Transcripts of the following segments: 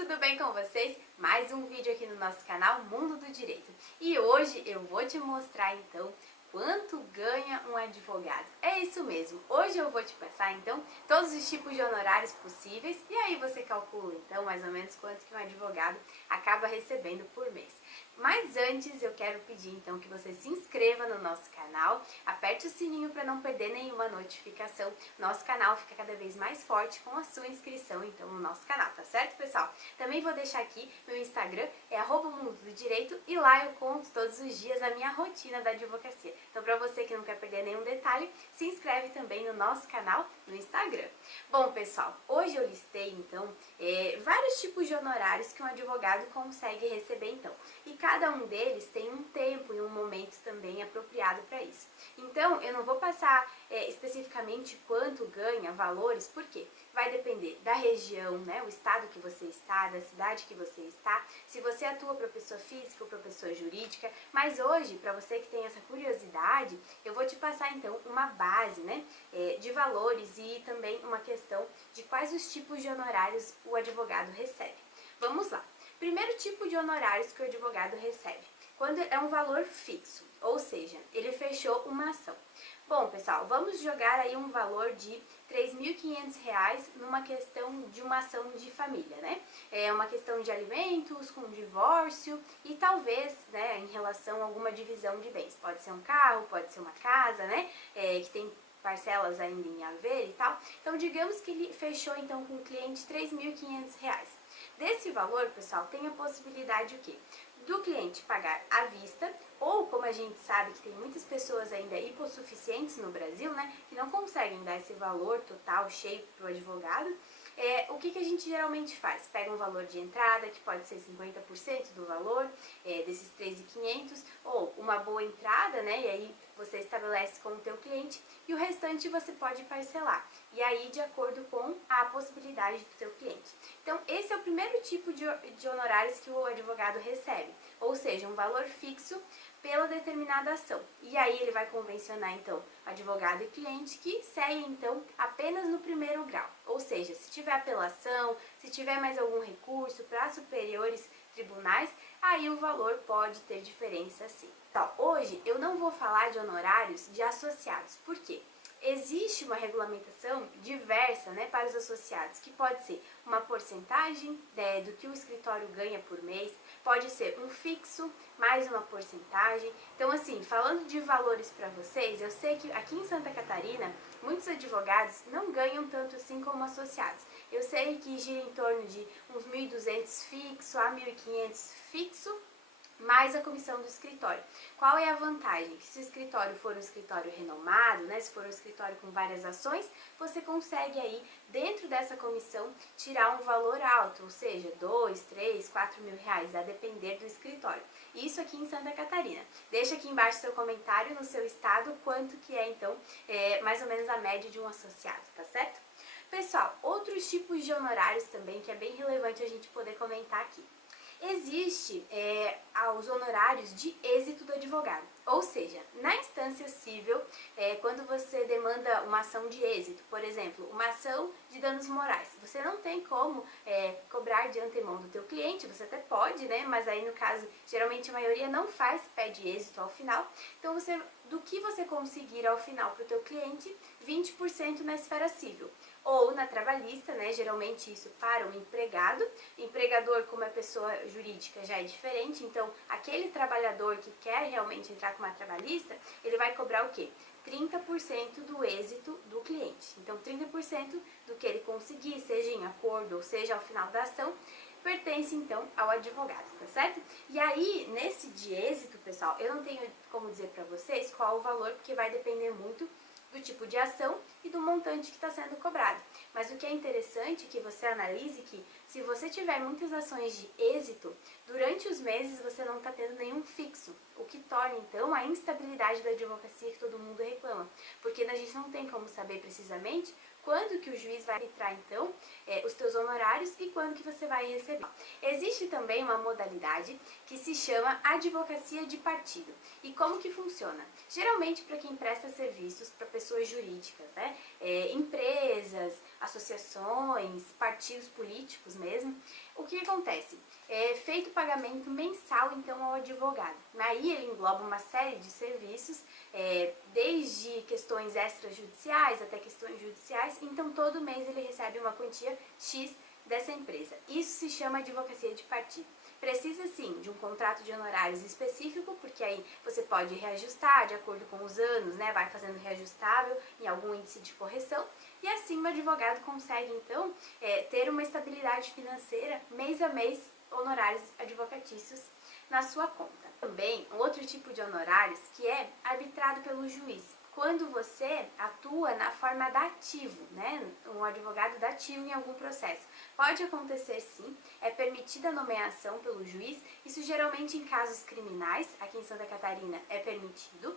tudo bem com vocês? Mais um vídeo aqui no nosso canal Mundo do Direito. E hoje eu vou te mostrar então quanto ganha um advogado. É isso mesmo, hoje eu vou te passar então todos os tipos de honorários possíveis e aí você calcula então mais ou menos quanto que um advogado acaba recebendo por mês. Mas antes eu quero pedir então que você se inscreva no nosso canal, aperte o sininho para não perder nenhuma notificação. Nosso canal fica cada vez mais forte com a sua inscrição então no nosso canal, tá certo, pessoal? Também vou deixar aqui meu Instagram, é @mundo do direito, e lá eu conto todos os dias a minha rotina da advocacia. Então, para você que não quer perder nenhum detalhe, se inscreve também no nosso canal no Instagram. Bom, pessoal, hoje eu listei então vários tipos de honorários que um advogado consegue receber então. E cada um deles tem um tempo e um momento também apropriado para isso. Então, eu não vou passar especificamente quanto ganha, valores, porque vai depender da região, né, o estado que você está, da cidade que você está, se você atua para pessoa física ou para pessoa jurídica. Mas hoje, para você que tem essa curiosidade, eu vou te passar então uma base, né, de valores e também uma questão de quais os tipos de honorários o advogado recebe. Vamos lá. Primeiro tipo de honorários que o advogado recebe, quando é um valor fixo, ou seja, ele fechou uma ação. Bom, pessoal, vamos jogar aí um valor de R$ 3.500 numa questão de uma ação de família, né? É uma questão de alimentos, com divórcio e talvez, né, em relação a alguma divisão de bens. Pode ser um carro, pode ser uma casa, né, que tem parcelas ainda em haver e tal. Então, digamos que ele fechou então com o cliente R$ 3.500. Desse valor, pessoal, tem a possibilidade o quê? Do cliente pagar à vista, ou como a gente sabe que tem muitas pessoas ainda hipossuficientes no Brasil, né, que não conseguem dar esse valor total, cheio para o advogado, o que a gente geralmente faz? Pega um valor de entrada, que pode ser 50% do valor desses 3.500, ou uma boa entrada, né, e aí você estabelece com o teu cliente, e o restante você pode parcelar, e aí de acordo com a possibilidade do teu cliente. Então, esse é o primeiro tipo de honorários que o advogado recebe, ou seja, um valor fixo pela determinada ação. E aí ele vai convencionar, então, advogado e cliente que seguem, então, apenas no primeiro grau. Ou seja, se tiver apelação, se tiver mais algum recurso para superiores tribunais, aí o valor pode ter diferença sim. Então, hoje eu não vou falar de honorários de associados. Por quê? Existe uma regulamentação diversa, né, para os associados, que pode ser uma porcentagem do que o escritório ganha por mês, pode ser um fixo, mais uma porcentagem. Então, assim, falando de valores para vocês, eu sei que aqui em Santa Catarina, muitos advogados não ganham tanto assim como associados. Eu sei que gira em torno de uns 1.200 fixo a 1.500 fixo, mais a comissão do escritório. Qual é a vantagem? Que se o escritório for um escritório renomado, né, se for um escritório com várias ações, você consegue aí, dentro dessa comissão, tirar um valor alto, ou seja, 2, 3, 4 mil reais, a depender do escritório. Isso aqui em Santa Catarina. Deixa aqui embaixo seu comentário no seu estado, quanto que é então, mais ou menos a média de um associado, tá certo? Pessoal, outros tipos de honorários também que é bem relevante a gente poder comentar aqui. Existe os honorários de êxito do advogado, ou seja, na instância civil, quando você demanda uma ação de êxito, por exemplo, uma ação de danos morais, você não tem como cobrar de antemão do teu cliente, você até pode, né, mas aí no caso, geralmente a maioria não faz, pede êxito ao final, então do que você conseguir ao final para o teu cliente, 20% na esfera civil. Ou na trabalhista, né, geralmente isso para o empregado, empregador como é pessoa jurídica já é diferente, então aquele trabalhador que quer realmente entrar com uma trabalhista, ele vai cobrar o quê? 30% do êxito do cliente. Então 30% do que ele conseguir, seja em acordo ou seja ao final da ação, pertence então ao advogado, tá certo? E aí, nesse de êxito, pessoal, eu não tenho como dizer para vocês qual o valor, porque vai depender muito do tipo de ação e do montante que está sendo cobrado. Mas o que é interessante é que você analise que se você tiver muitas ações de êxito, durante os meses você não está tendo nenhum fixo, o que torna então a instabilidade da advocacia que todo mundo reclama, porque a gente não tem como saber precisamente quando que o juiz vai arbitrar então os teus honorários e quando que você vai receber. Existe também uma modalidade que se chama advocacia de partido. E como que funciona? Geralmente para quem presta serviços para pessoas jurídicas, né? Empresas, associações, partidos políticos mesmo, o que que acontece? É feito o pagamento mensal, então, ao advogado. Aí ele engloba uma série de serviços, desde questões extrajudiciais até questões judiciais, então todo mês ele recebe uma quantia X dessa empresa. Isso se chama advocacia de partida. Precisa sim de um contrato de honorários específico, porque aí você pode reajustar de acordo com os anos, né? Vai fazendo reajustável em algum índice de correção. E assim o advogado consegue então ter uma estabilidade financeira mês a mês, honorários advocatícios na sua conta. Também outro tipo de honorários que é arbitrado pelo juiz. Quando você atua na forma dativo, né? Um advogado dativo em algum processo. Pode acontecer sim, é permitida a nomeação pelo juiz, isso geralmente em casos criminais, aqui em Santa Catarina é permitido.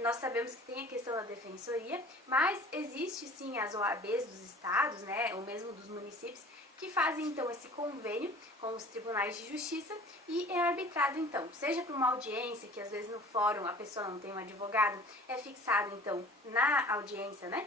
Nós sabemos que tem a questão da defensoria, mas existe sim as OABs dos estados, né? Ou mesmo dos municípios, que fazem então esse convênio com os tribunais de justiça e é arbitrado então, seja para uma audiência, que às vezes no fórum a pessoa não tem um advogado, é fixado então na audiência, né,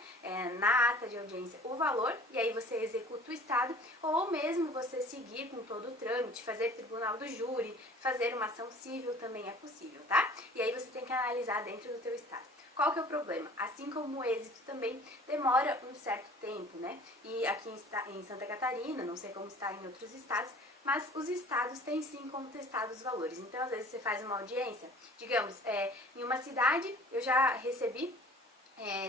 na ata de audiência o valor e aí você executa o estado, ou mesmo você seguir com todo o trâmite, fazer tribunal do júri, fazer uma ação civil também é possível, tá? E aí você tem que analisar dentro do teu estado. Qual que é o problema? Assim como o êxito também demora um certo tempo, né? E aqui em Santa Catarina, não sei como está em outros estados, mas os estados têm sim contestado os valores. Então, às vezes você faz uma audiência, digamos, em uma cidade, eu já recebi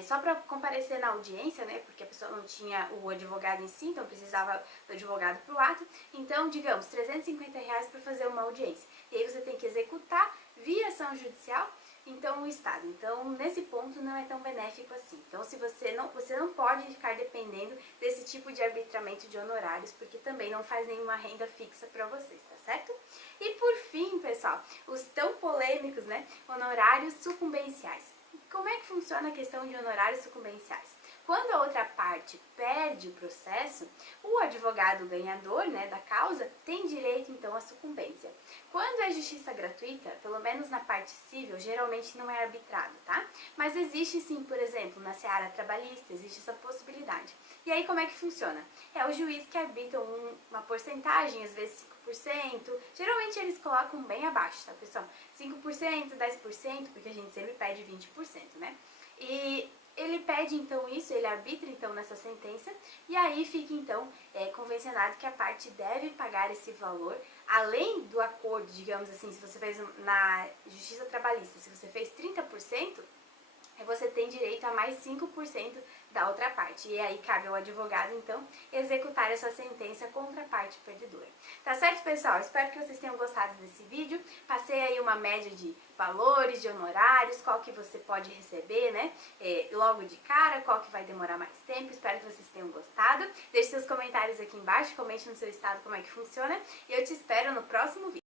só para comparecer na audiência, né, porque a pessoa não tinha o advogado em si, então precisava do advogado para o ato, então, digamos, R$350 para fazer uma audiência. E aí você tem que executar via ação judicial, então, o Estado. Então, nesse ponto não é tão benéfico assim. Então, se você não pode ficar dependendo desse tipo de arbitramento de honorários, porque também não faz nenhuma renda fixa para vocês, tá certo? E por fim, pessoal, os tão polêmicos, né, honorários sucumbenciais. Como é que funciona a questão de honorários sucumbenciais? Quando a outra parte perde o processo, o advogado ganhador, né, da causa tem direito então à sucumbência. Quando é justiça gratuita, pelo menos na parte civil, geralmente não é arbitrado, tá? Mas existe sim, por exemplo, na seara trabalhista, existe essa possibilidade. E aí como é que funciona? É o juiz que arbitra uma porcentagem, às vezes 5%, geralmente eles colocam bem abaixo, tá, pessoal? 5%, 10%, porque a gente sempre pede 20%, né? E ele pede então isso, ele arbitra então nessa sentença e aí fica então convencionado que a parte deve pagar esse valor, além do acordo, digamos assim, se você fez na justiça trabalhista, se você fez 30%, você tem direito a mais 5% da outra parte. E aí cabe ao advogado, então, executar essa sentença contra a parte perdedora. Tá certo, pessoal? Espero que vocês tenham gostado desse vídeo. Passei aí uma média de valores, de honorários, qual que você pode receber, né? Logo de cara, qual que vai demorar mais tempo. Espero que vocês tenham gostado. Deixe seus comentários aqui embaixo, comente no seu estado como é que funciona. E eu te espero no próximo vídeo.